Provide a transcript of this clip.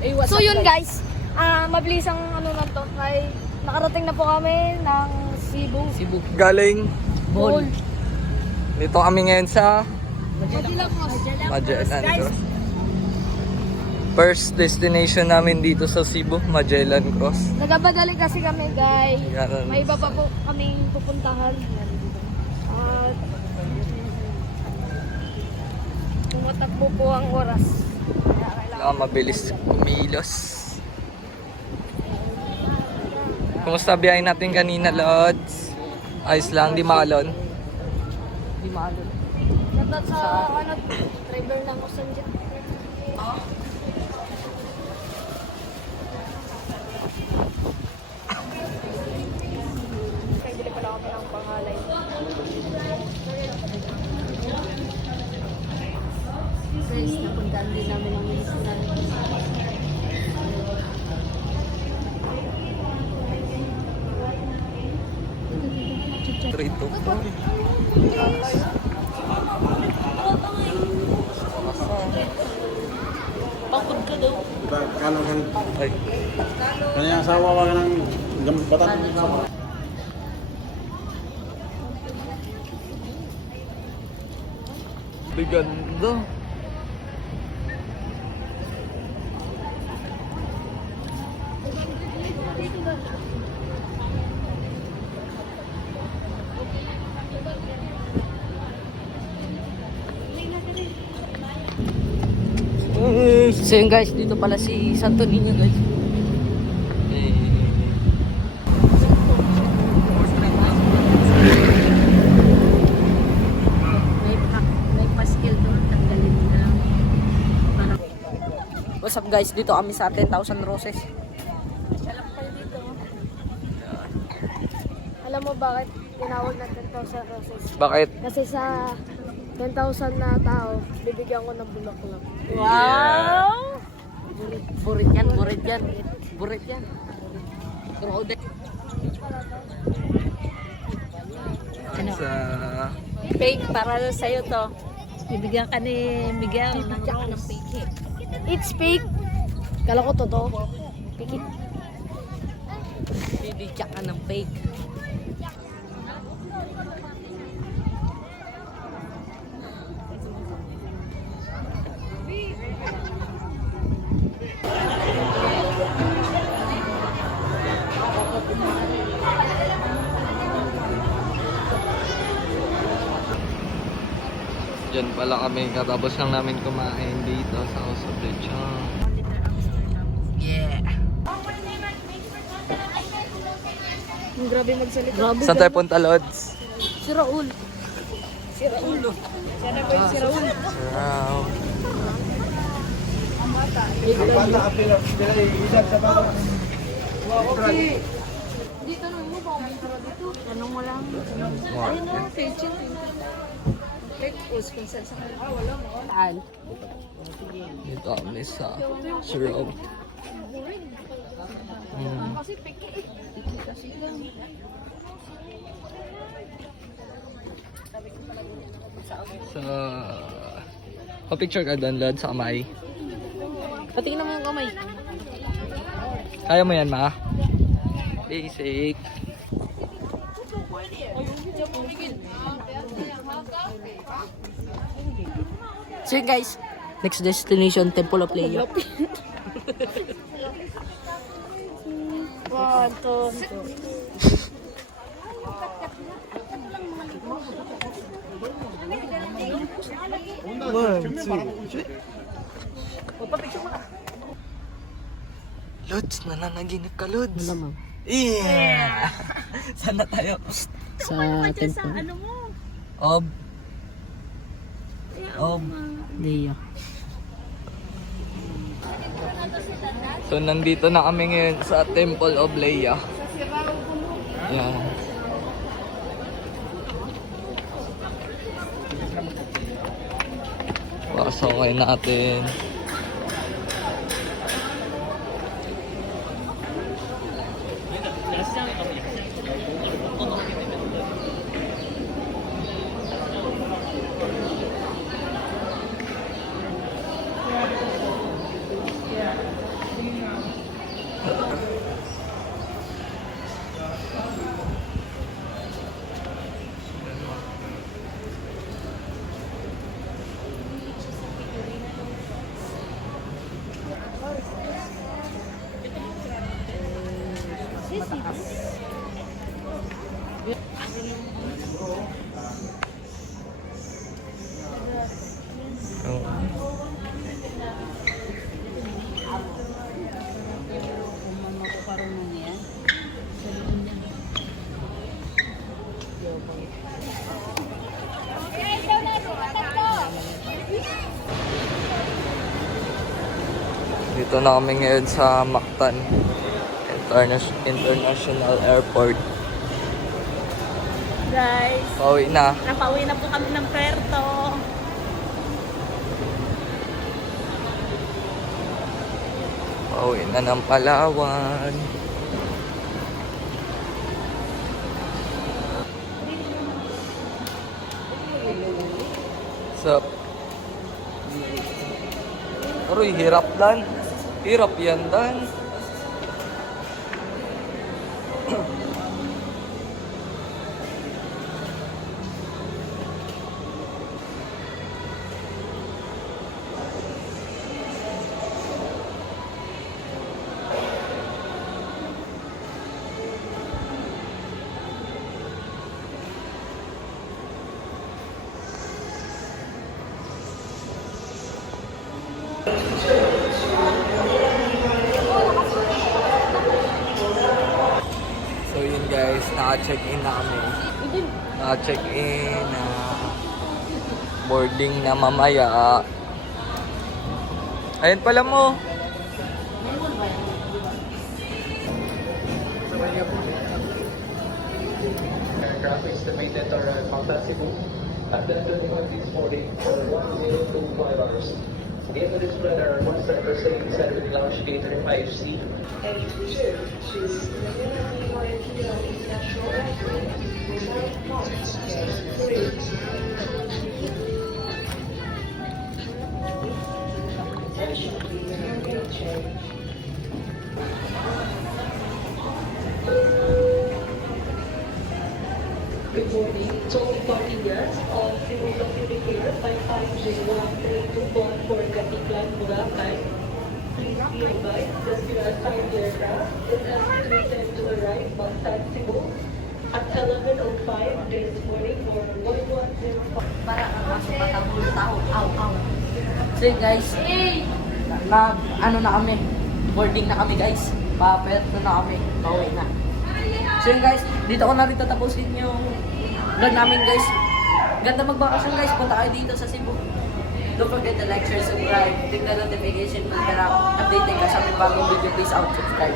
So yun guys, mabilis ang ano lang to. Ay, nakarating na po kami ng Cebu. Galing. Bohol. Dito kami ngayon sa Magellan. Magellan Cross. First destination namin dito sa Cebu, Magellan Cross. Nagabadali kasi kami guys. Yan. May iba pa po kaming pupuntahan. At tumatakbo po ang oras. Kaya Kailangan mabilis kumilos. Kumusta biyahe natin kanina, Lods? Ayos lang, di maalon. Dapat sa driver ng Usan dyan. Kaya bili pala kami ng pangalay. Guys, napuntaan din namin ang medicinan. Straight to Bakod ka daw. Kalau kan Ay, kanya asawa ka ng gambatan. ganda. So yun guys, dito pala si Santo Niño guys. May paskil doon, tanggalin na. What's up guys, dito kami sa 10,000 Roses. Alam kayo dito. Alam mo bakit tinawag na 10,000 roses? Bakit? Kasi sa 10,000 na tao, bibigyan ko ng bulaklak. Wow! Burit yan, burit yan. Burit yan. Crowded. Sa Fake para sa'yo to. Bibigyan ka ni Miguel ng fake. It's fake. Kala ko totoo. Pikit. Bibigyan ka ng fake. Diyan pala kami, katapos lang namin kumain dito sa House of Lechon. Yeah. Grabe magsalita. Grabe. Saan tayo punta, Lods? Si Raul. Si Raul. Sana ba yung si Raul? Wow. Dito na mo ba? Dito. Tanong mo lang. Wow. Ayun na, patient. Fake post kung saan sa wala mo. Saan? Dito kami sa Surrow. Kasi fake eh. Kasi lang. Sa... Pa-picture ka doon, Lods, sa kamay. Patingin naman yung kamay. Kaya mo yan, ma? Basic. So yun guys, next destination, Temple of Leia. 1, 2, 3. Lods, nananaginip ka, Lods. Malamang. Yeah! Sana tayo. Sa Temple Ob. Ob. Leia. So, nandito na kami ngayon sa Temple of Leia. Yan. Pasokay natin. taas. Dito na kami ngayon sa Mactan International Airport. Guys, Pauwi na. napauwi na po kami ng Puerto. Pauwi na ng Palawan. Sup? Aroy, hirap dan. Hirap yan dan. So yun guys, naka-check-in na kami. Naka-check-in na boarding na mamaya. Ayun pala mo. Aircraft estimated to arrive Mactan, Cebu at 10:21 this morning for 1025 hours. The end of this flight are 17% inside of the lounge gate and 5C. Good morning. It's all parking guests on Cebu Pacific Air 55J1322 bound for Gatiglan, Boracay. Please be advised that your assigned aircraft is estimated to arrive Mactan, Cebu at 11:05 this morning for 1105. Para masuk patang tao. Aw. So guys, ano na kami. Boarding na kami guys. Papet na kami. Pauwi na. So yun guys, dito ko na rin tatapusin yung vlog namin guys. Ganda magbakasyon guys, punta kayo dito sa Cebu. Don't forget to like, share, subscribe, click the notification bell para updated ka sa mga bagong video. Please out, subscribe.